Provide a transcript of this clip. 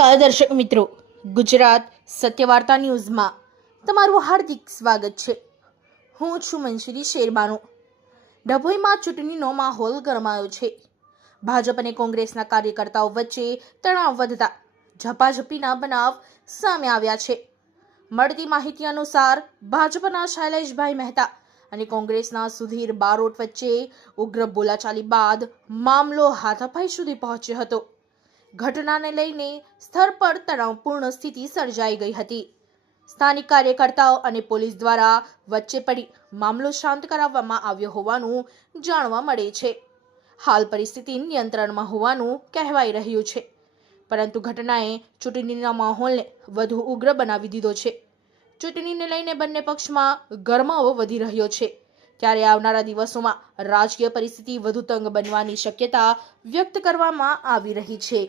નમસ્કાર દર્શક મિત્રો, ગુજરાત સત્યવાર્તા ન્યૂઝમાં તમારું હાર્દિક સ્વાગત છે। હું છું મંસૂરી શેરબાનો। ડભોઈમાં ચૂંટણીનો માહોલ ગરમાયો છે। ભાજપ અને કોંગ્રેસના કાર્યકર્તાઓ વચ્ચે તણાવ વધતા ઝપાઝપીના બનાવ સામે આવ્યા છે। મળતી માહિતી અનુસાર ભાજપના શૈલેષભાઈ મહેતા અને કોંગ્રેસના સુધીર બારોટ વચ્ચે ઉગ્ર બોલાચાલી બાદ મામલો હાથાપાઈ સુધી પહોંચ્યો હતો। ઘટનાને લઈને સ્થળ પર તણાવપૂર્ણ સ્થિતિ સર્જાઈ ગઈ હતી। સ્થાનિક કાર્યકર્તાઓ અને પોલીસ દ્વારા વચ્ચે પડી મામલો શાંત કરાવવામાં આવ્યો હોવાનું જાણવા મળે છે। હાલ પરિસ્થિતિ નિયંત્રણમાં હોવાનું કહેવાઈ રહ્યું છે, પરંતુ ઘટનાએ ચૂંટણીના માહોલને વધુ ઉગ્ર બનાવી દીધો છે। ચૂંટણીને લઈને બંને પક્ષમાં ગરમાવો વધી રહ્યો છે, ત્યારે આવનારા દિવસોમાં રાજકીય પરિસ્થિતિ વધુ તંગ બનવાની શક્યતા વ્યક્ત કરવામાં આવી રહી છે।